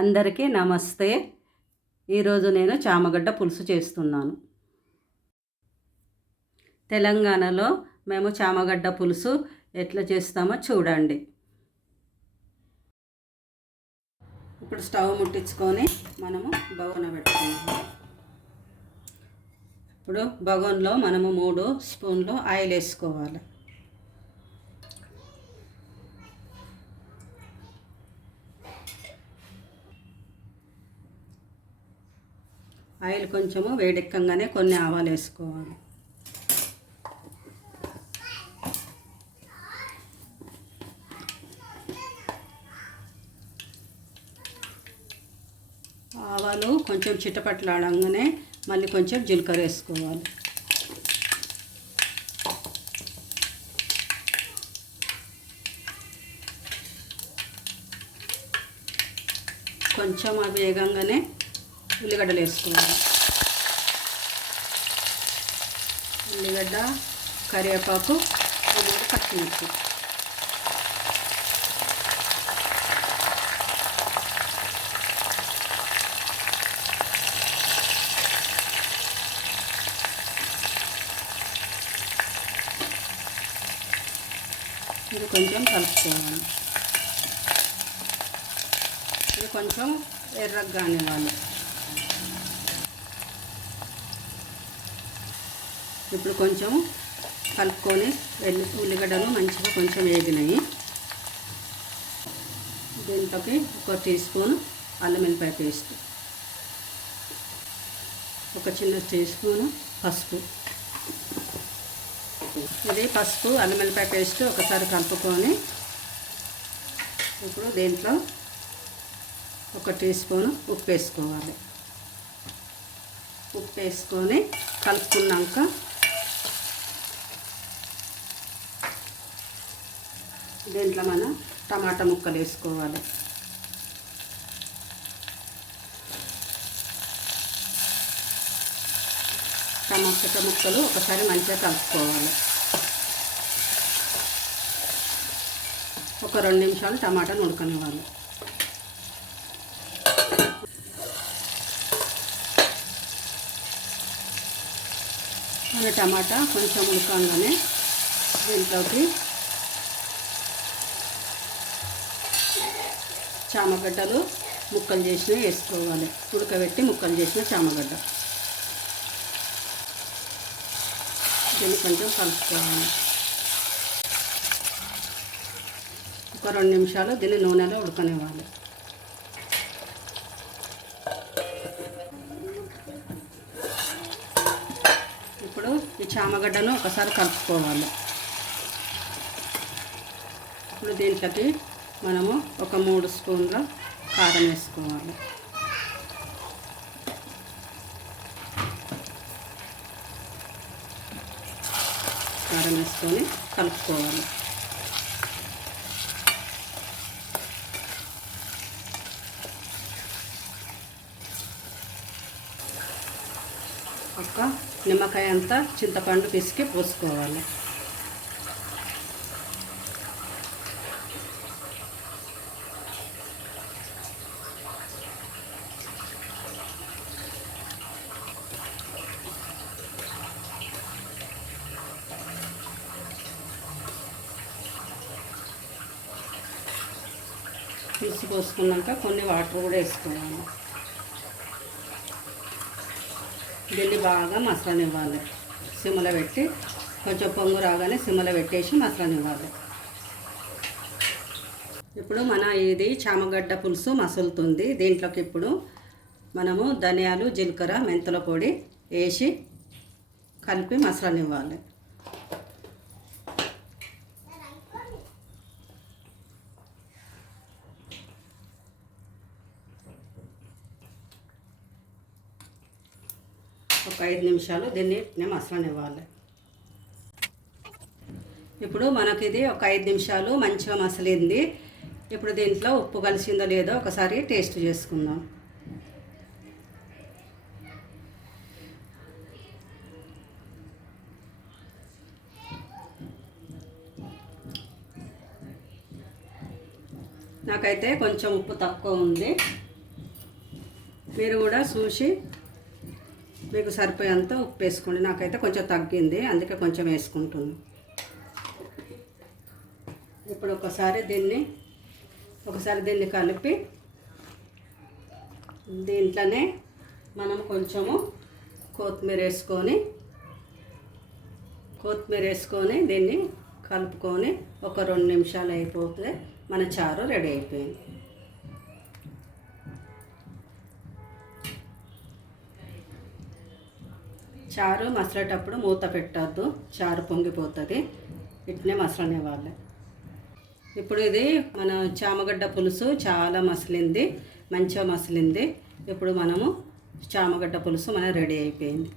అందరికీ నమస్తే. ఈరోజు నేను చామగడ్డ పులుసు చేస్తున్నాను. తెలంగాణలో మేము చామగడ్డ పులుసు ఎట్లా చేస్తామో చూడండి. ఇప్పుడు స్టవ్ ముట్టించుకొని మనము బగోన పెట్టుకుంటాం. ఇప్పుడు బగోన్లో మనము 3 స్పూన్లు ఆయిల్ వేసుకోవాలి. ఆయిల్ కొంచెము వేడెక్కగానే కొన్ని ఆవాలు వేసుకోవాలి. ఆవాలు కొంచెం చిటపట్లాడంగానే మళ్ళీ కొంచెం జీలకర్ర వేసుకోవాలి. కొంచెం అవి వేగంగానే ఉల్లిగడ్డలు వేసుకోవాలి. ఉల్లిగడ్డ, కరివేపాకు, పచ్చిమిర్చి. ఇది కొంచెం కలుపుకోవాలి. ఇది కొంచెం ఎర్రగా కానివ్వాలి. ఇప్పుడు కొంచెం కలుపుకొని ఉల్లిగడ్డలు మంచిగా కొంచెం వేగినాయి. దీంట్లోకి 1 టీ స్పూన్ అల్లం వెల్లిపాయ పేస్ట్, 1 చిన్న టీ స్పూన్ పసుపు. ఇది పసుపు అల్లం వెల్లిపాయ పేస్ట్ ఒకసారి కలుపుకొని ఇప్పుడు దీంట్లో 1 టీ స్పూన్ ఉప్పు వేసుకోవాలి. ఉప్పు వేసుకొని కలుపుకున్నాక దీంట్లో మనం టమాటా ముక్కలు వేసుకోవాలి. టమాటా ముక్కలు ఒకసారి మంచిగా కలుపుకోవాలి. ఒక 2 నిమిషాలు టమాటాను ఉడకనివ్వాలి. మన టమాటా కొంచెం ఉడకంగానే దీంట్లోకి చామగడ్డలు ముక్కలు చేసినవి వేసుకోవాలి. ఉడకబెట్టి ముక్కలు చేసిన చామగడ్డ దీన్ని కొంచెం కలుపుకోవాలి. ఒక 2 నిమిషాలు దీన్ని నూనెలో ఉడకనివ్వాలి. ఇప్పుడు ఈ చామగడ్డను ఒకసారి కలుపుకోవాలి. ఇప్పుడు దీంట్లోకి మనము ఒక 3 స్పూన్ల కారం వేసుకోవాలి. కారం వేసుకొని కలుపుకోవాలి. ఒక నిమ్మకాయ అంతా చింతపండు పిసికి పోసుకోవాలి. పిసి పోసుకున్నాక కొన్ని వాటర్ కూడా వేసుకోవాలి. దీన్ని బాగా మసలనివ్వాలి. సిమ్లో పెట్టి కొంచెం పొంగు రాగానే సిమ్లో పెట్టేసి మసలనివ్వాలి. ఇప్పుడు ఇది చామగడ్డ పులుసు మసులుతుంది. దీంట్లోకి ఇప్పుడు మనము ధనియాలు, జీలకర్ర, మెంతుల పొడి వేసి కలిపి మసలనివ్వాలి. ఒక 5 నిమిషాలు దీన్ని మసలనివ్వాలి. ఇప్పుడు మనకి ఇది ఒక 5 నిమిషాలు మంచిగా మసలింది. ఇప్పుడు దీంట్లో ఉప్పు కలిసిందో లేదో ఒకసారి టేస్ట్ చేసుకుందాం. నాకైతే కొంచెం ఉప్పు తక్కువ ఉంది. మీరు కూడా చూసి మీకు సరిపోయేంత ఉప్పు వేసుకోండి. నాకైతే కొంచెం తగ్గింది, అందుకే కొంచెం వేసుకుంటున్నాను. ఇప్పుడు ఒకసారి దీన్ని కలిపి దీంట్లోనే మనం కొంచెము కొత్తిమీర వేసుకొని దీన్ని కలుపుకొని ఒక 2 నిమిషాలు అయిపోతే మన చారు రెడీ అయిపోయింది. చారు మసలేటప్పుడు మూత పెట్టద్దు, చారు పొంగిపోతుంది. ఇట్నే మసలనివ్వాలి. ఇప్పుడు ఇది మన చామగడ్డ పులుసు చాలా మంచిగా మసలింది. ఇప్పుడు మనము చామగడ్డ పులుసు రెడీ అయిపోయింది.